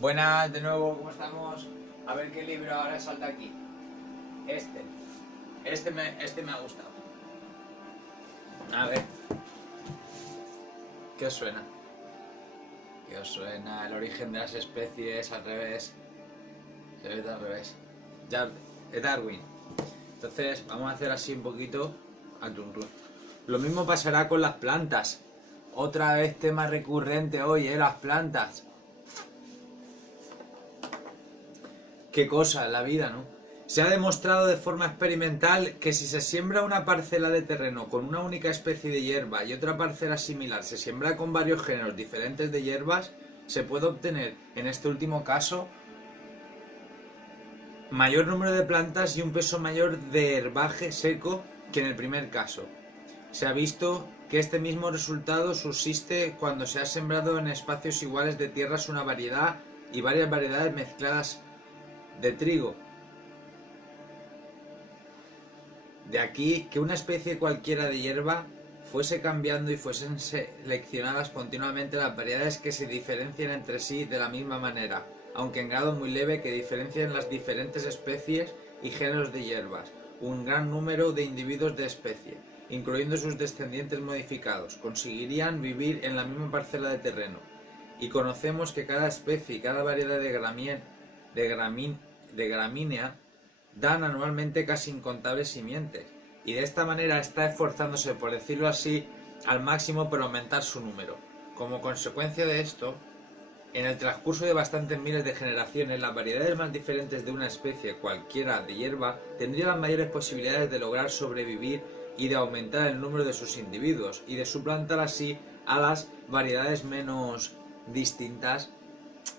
Buenas de nuevo, ¿cómo estamos? A ver qué libro ahora salta aquí. Este me ha gustado. A ver, ¿qué os suena? ¿Qué os suena? El origen de las especies al revés. Se ve al revés. Darwin. Entonces, vamos a hacer así un poquito al run. Lo mismo pasará con las plantas. Otra vez tema recurrente hoy, las plantas. Qué cosa la vida, ¿no? Se ha demostrado de forma experimental que si se siembra una parcela de terreno con una única especie de hierba y otra parcela similar se siembra con varios géneros diferentes de hierbas, se puede obtener, en este último caso, mayor número de plantas y un peso mayor de herbaje seco que en el primer caso. Se ha visto que este mismo resultado subsiste cuando se ha sembrado en espacios iguales de tierras una variedad y varias variedades mezcladas de trigo. De aquí que una especie cualquiera de hierba fuese cambiando y fuesen seleccionadas continuamente las variedades que se diferencian entre sí de la misma manera, aunque en grado muy leve, que diferencian las diferentes especies y géneros de hierbas, un gran número de individuos de especie, incluyendo sus descendientes modificados, conseguirían vivir en la misma parcela de terreno. Y conocemos que cada especie y cada variedad de gramínea dan anualmente casi incontables simientes, y de esta manera está esforzándose, por decirlo así, al máximo por aumentar su número. Como consecuencia de esto, en el transcurso de bastantes miles de generaciones, las variedades más diferentes de una especie cualquiera de hierba tendrían las mayores posibilidades de lograr sobrevivir y de aumentar el número de sus individuos, y de suplantar así a las variedades menos distintas,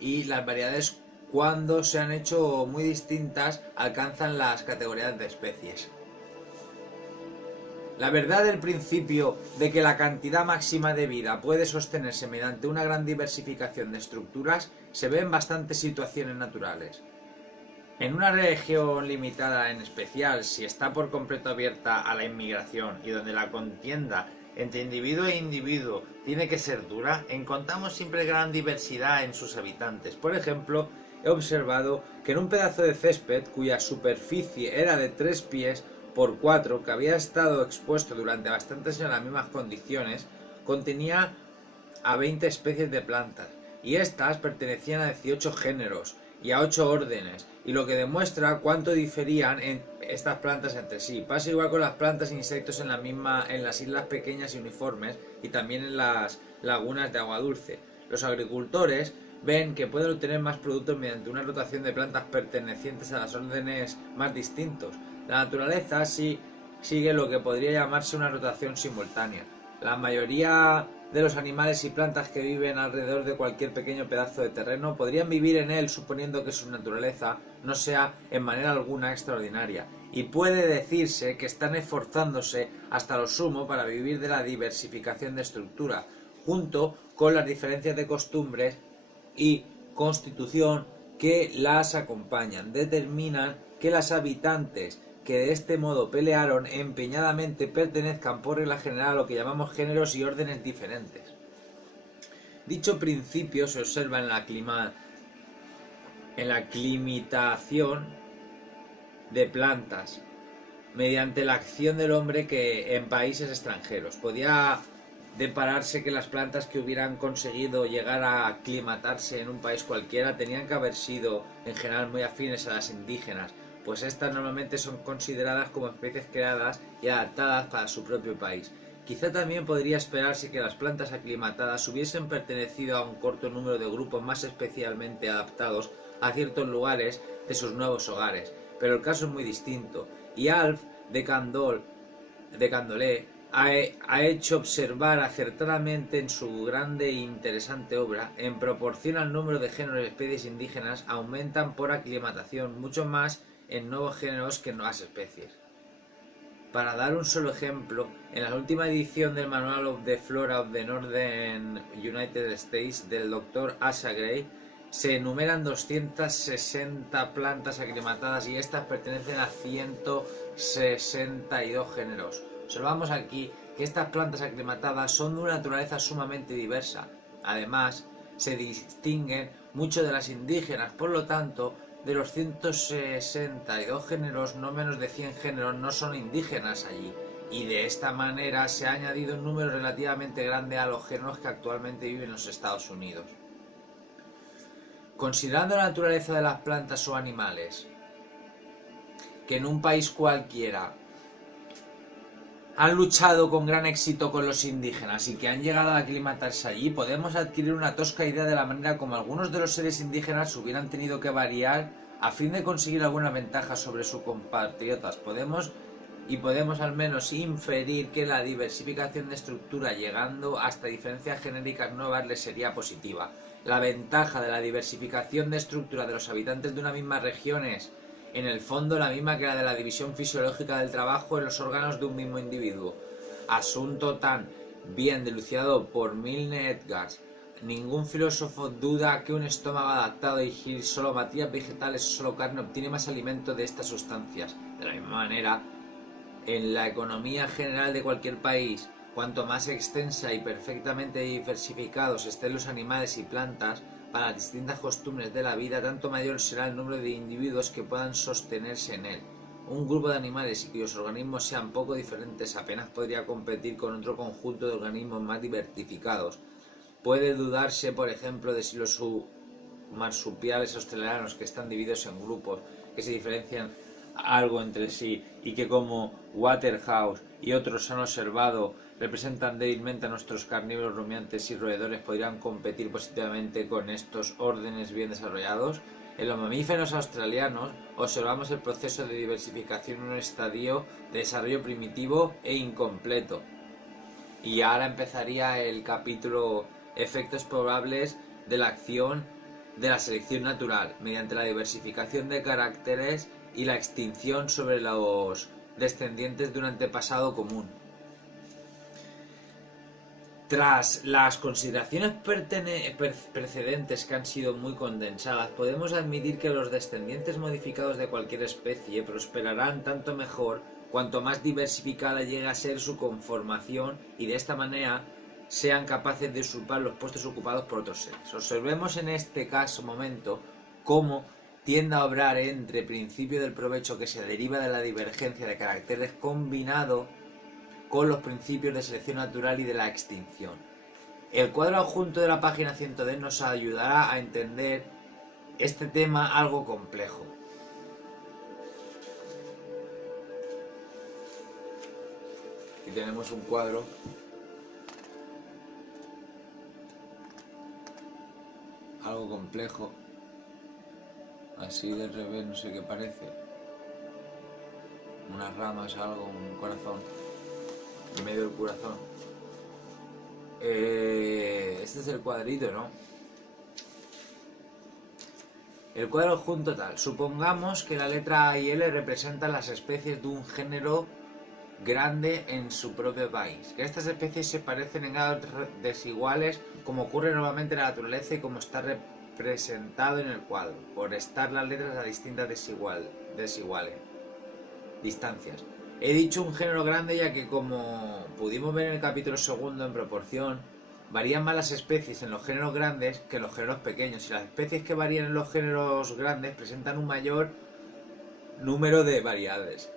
y las variedades, cuando se han hecho muy distintas, alcanzan las categorías de especies. La verdad del principio de que la cantidad máxima de vida puede sostenerse mediante una gran diversificación de estructuras se ve en bastantes situaciones naturales. En una región limitada, en especial si está por completo abierta a la inmigración y donde la contienda entre individuo e individuo tiene que ser dura, encontramos siempre gran diversidad en sus habitantes. Por ejemplo, he observado que en un pedazo de césped cuya superficie era de 3 pies por 4, que había estado expuesto durante bastantes años a las mismas condiciones, contenía a 20 especies de plantas, y estas pertenecían a 18 géneros y a 8 órdenes, y lo que demuestra cuánto diferían en estas plantas entre sí. Pasa igual con las plantas e insectos en las islas pequeñas y uniformes, y también en las lagunas de agua dulce. Los agricultores ven que pueden obtener más productos mediante una rotación de plantas pertenecientes a las órdenes más distintos. La naturaleza sí sigue lo que podría llamarse una rotación simultánea. La mayoría de los animales y plantas que viven alrededor de cualquier pequeño pedazo de terreno podrían vivir en él, suponiendo que su naturaleza no sea en manera alguna extraordinaria, y puede decirse que están esforzándose hasta lo sumo para vivir de la diversificación de estructura, junto con las diferencias de costumbres y constitución que las acompañan. Determinan que las habitantes que de este modo pelearon empeñadamente pertenezcan por regla general a lo que llamamos géneros y órdenes diferentes. Dicho principio se observa en la climitación de plantas mediante la acción del hombre que en países extranjeros. Podía depararse que las plantas que hubieran conseguido llegar a aclimatarse en un país cualquiera tenían que haber sido en general muy afines a las indígenas, pues estas normalmente son consideradas como especies creadas y adaptadas para su propio país. Quizá también podría esperarse que las plantas aclimatadas hubiesen pertenecido a un corto número de grupos más especialmente adaptados a ciertos lugares de sus nuevos hogares, pero el caso es muy distinto, y Alf de Candolle ha hecho observar acertadamente en su grande e interesante obra, en proporción al número de géneros y especies indígenas, aumentan por aclimatación mucho más en nuevos géneros que en nuevas especies. Para dar un solo ejemplo, en la última edición del Manual of the Flora of the Northern United States del Dr. Asa Gray se enumeran 260 plantas aclimatadas, y estas pertenecen a 162 géneros. Observamos aquí que estas plantas aclimatadas son de una naturaleza sumamente diversa. Además, se distinguen mucho de las indígenas. Por lo tanto, de los 162 géneros, no menos de 100 géneros no son indígenas allí. Y de esta manera se ha añadido un número relativamente grande a los géneros que actualmente viven en los Estados Unidos. Considerando la naturaleza de las plantas o animales, que en un país cualquiera han luchado con gran éxito con los indígenas y que han llegado a aclimatarse allí, podemos adquirir una tosca idea de la manera como algunos de los seres indígenas hubieran tenido que variar a fin de conseguir alguna ventaja sobre sus compatriotas. Podemos al menos inferir que la diversificación de estructura, llegando hasta diferencias genéricas nuevas, les sería positiva. La ventaja de la diversificación de estructura de los habitantes de una misma región es, en el fondo, la misma que la de la división fisiológica del trabajo en los órganos de un mismo individuo. Asunto tan bien dilucidado por Milne Edgars. Ningún filósofo duda que un estómago adaptado a digerir solo materias vegetales o solo carne obtiene más alimento de estas sustancias. De la misma manera, en la economía general de cualquier país, cuanto más extensa y perfectamente diversificados estén los animales y plantas para las distintas costumbres de la vida, tanto mayor será el número de individuos que puedan sostenerse en él. Un grupo de animales y cuyos organismos sean poco diferentes apenas podría competir con otro conjunto de organismos más diversificados. Puede dudarse, por ejemplo, de si los marsupiales australianos, que están divididos en grupos que se diferencian algo entre sí y que, como Waterhouse y otros han observado, representan débilmente a nuestros carnívoros rumiantes y roedores, podrían competir positivamente con estos órdenes bien desarrollados. En los mamíferos australianos observamos el proceso de diversificación en un estadio de desarrollo primitivo e incompleto. Y ahora empezaría el capítulo efectos probables de la acción de la selección natural mediante la diversificación de caracteres y la extinción sobre los descendientes de un antepasado común. Tras las consideraciones precedentes, que han sido muy condensadas, podemos admitir que los descendientes modificados de cualquier especie prosperarán tanto mejor cuanto más diversificada llegue a ser su conformación y de esta manera sean capaces de usurpar los puestos ocupados por otros seres. Observemos en este momento cómo tiende a obrar entre principio del provecho que se deriva de la divergencia de caracteres combinado con los principios de selección natural y de la extinción. El cuadro adjunto de la página 110 nos ayudará a entender este tema algo complejo. Aquí tenemos un cuadro algo complejo, así de revés, no sé qué parece, unas ramas, algo, un corazón en medio del corazón. Este es el cuadrito, ¿no? El cuadro adjunto tal. Supongamos que la letra A y L representan las especies de un género grande en su propio país. Que estas especies se parecen en grados desiguales, como ocurre normalmente en la naturaleza y como está representado en el cuadro, por estar las letras a distintas desiguales distancias. He dicho un género grande ya que, como pudimos ver en el capítulo segundo, en proporción varían más las especies en los géneros grandes que en los géneros pequeños, y las especies que varían en los géneros grandes presentan un mayor número de variedades.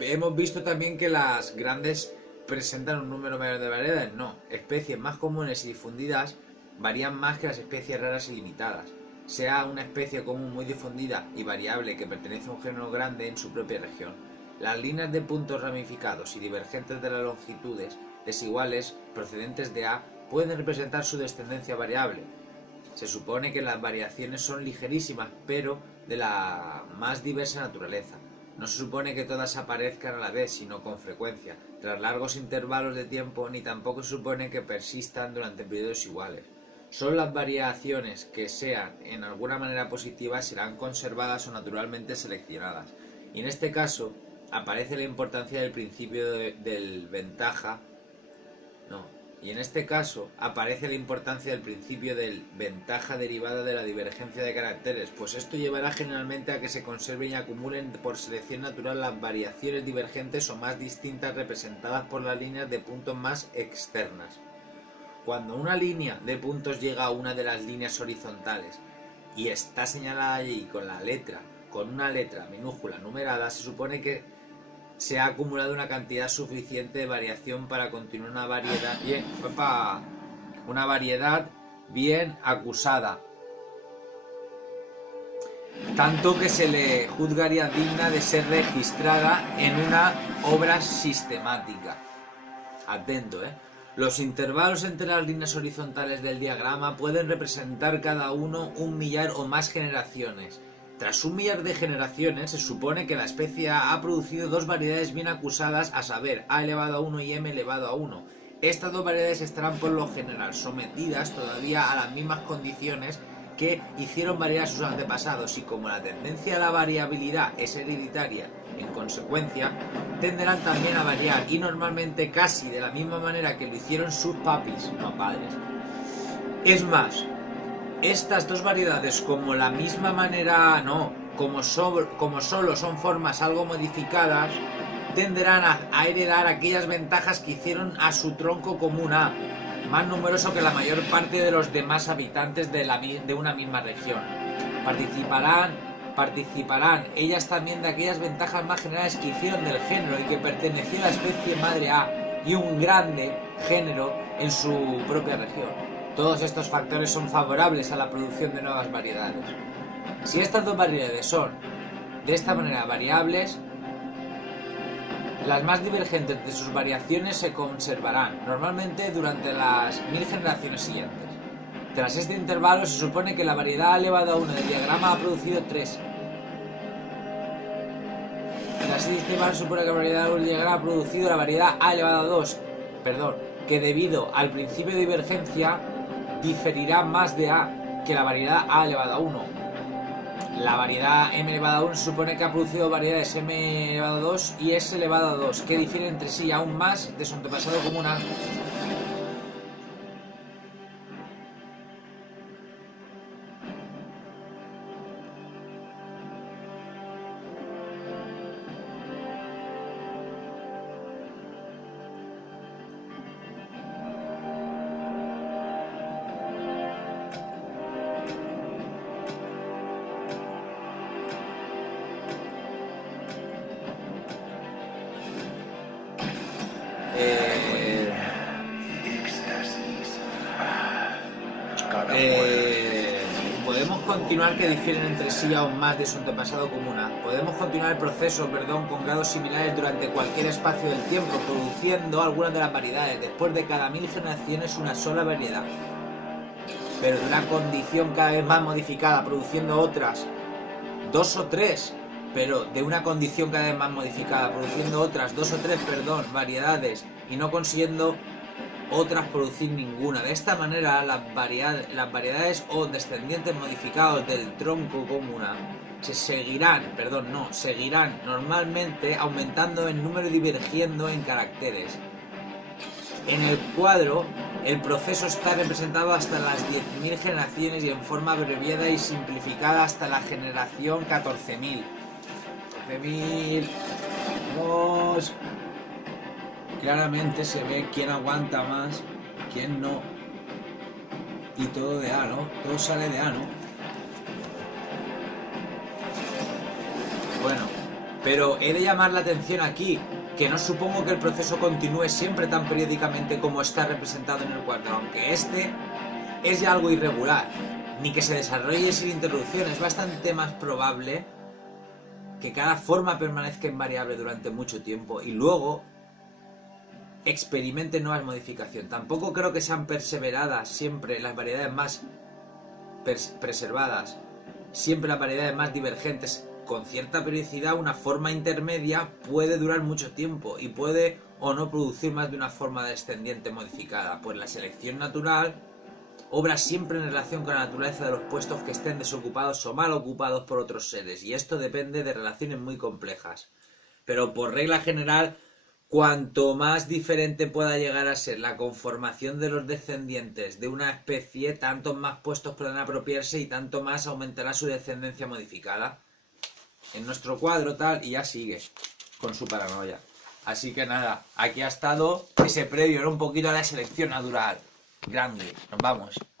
Hemos visto también que las grandes presentan un número mayor de variedades. No, especies más comunes y difundidas varían más que las especies raras y limitadas. Sea una especie común muy difundida y variable que pertenece a un género grande en su propia región. Las líneas de puntos ramificados y divergentes de las longitudes desiguales procedentes de A pueden representar su descendencia variable. Se supone que las variaciones son ligerísimas, pero de la más diversa naturaleza. No se supone que todas aparezcan a la vez, sino con frecuencia, tras largos intervalos de tiempo, ni tampoco se supone que persistan durante periodos iguales. Solo las variaciones que sean en alguna manera positivas serán conservadas o naturalmente seleccionadas. Y en este caso aparece la importancia del principio del ventaja. Y en este caso aparece la importancia del principio del ventaja derivada de la divergencia de caracteres, pues esto llevará generalmente a que se conserven y acumulen por selección natural las variaciones divergentes o más distintas representadas por las líneas de puntos más externas. cuando una línea de puntos llega a una de las líneas horizontales y está señalada allí con una letra minúscula numerada, se supone que se ha acumulado una cantidad suficiente de variación para continuar una variedad bien acusada, tanto que se le juzgaría digna de ser registrada en una obra sistemática. Atento, Los intervalos entre las líneas horizontales del diagrama pueden representar cada uno 1 millar o más generaciones. Tras 1 millar de generaciones, se supone que la especie ha producido 2 variedades bien acusadas, a saber, A elevado a 1 y M elevado a 1. Estas 2 variedades estarán por lo general sometidas todavía a las mismas condiciones que hicieron variar a sus antepasados, y como la tendencia a la variabilidad es hereditaria, en consecuencia, tenderán también a variar, y normalmente casi de la misma manera que lo hicieron sus papis, no padres. Es más, estas 2 variedades, como solo son formas algo modificadas, tenderán a heredar aquellas ventajas que hicieron a su tronco común A, más numeroso que la mayor parte de los demás habitantes de una misma región. Participarán ellas también de aquellas ventajas más generales que hicieron del género y que perteneció a la especie madre A y un grande género en su propia región. Todos estos factores son favorables a la producción de nuevas variedades. Si estas 2 variedades son de esta manera variables, las más divergentes de sus variaciones se conservarán, normalmente durante las 1000 generaciones siguientes. Tras este intervalo, se supone que la variedad A elevado a 1 del diagrama ha producido 3. Tras este intervalo, se supone que la variedad A del diagrama ha producido la variedad A elevado a 2, que debido al principio de divergencia, diferirá más de A que la variedad A elevado a 1. La variedad M elevado a 1 se supone que ha producido variedades M elevado a 2 y S elevado a 2, que difieren entre sí aún más de su antepasado común A. Podemos continuar que difieren entre sí aún más de su antepasado común A. Podemos continuar el proceso, con grados similares durante cualquier espacio del tiempo, produciendo algunas de las variedades. Después de cada 1000 generaciones, una sola variedad, pero de una condición cada vez más modificada, produciendo otras 2 o 3, pero de una condición cada vez más modificada, produciendo otras 2 o 3, variedades, y no consiguiendo otras producir ninguna. De esta manera, las variedades o descendientes modificados del tronco común seguirán normalmente aumentando en número y divergiendo en caracteres. En el cuadro, el proceso está representado hasta las 10.000 generaciones y en forma abreviada y simplificada hasta la generación 14.000. 14.000. Vamos. Claramente se ve quién aguanta más, quién no. Y todo de A, ¿no? Todo sale de A, ¿no? Bueno, pero he de llamar la atención aquí, que no supongo que el proceso continúe siempre tan periódicamente como está representado en el cuadro, aunque este es ya algo irregular, ni que se desarrolle sin interrupción. Es bastante más probable que cada forma permanezca invariable durante mucho tiempo y luego experimente nuevas modificaciones. Tampoco creo que sean perseveradas siempre las variedades más preservadas, siempre las variedades más divergentes. Con cierta periodicidad, una forma intermedia puede durar mucho tiempo y puede o no producir más de una forma descendiente modificada, pues la selección natural obra siempre en relación con la naturaleza de los puestos que estén desocupados o mal ocupados por otros seres, y esto depende de relaciones muy complejas. Pero por regla general, cuanto más diferente pueda llegar a ser la conformación de los descendientes de una especie, tanto más puestos podrán apropiarse y tanto más aumentará su descendencia modificada. En nuestro cuadro tal, y ya sigue con su paranoia. Así que nada, aquí ha estado ese previo, era un poquito a la selección natural. Grande, nos vamos.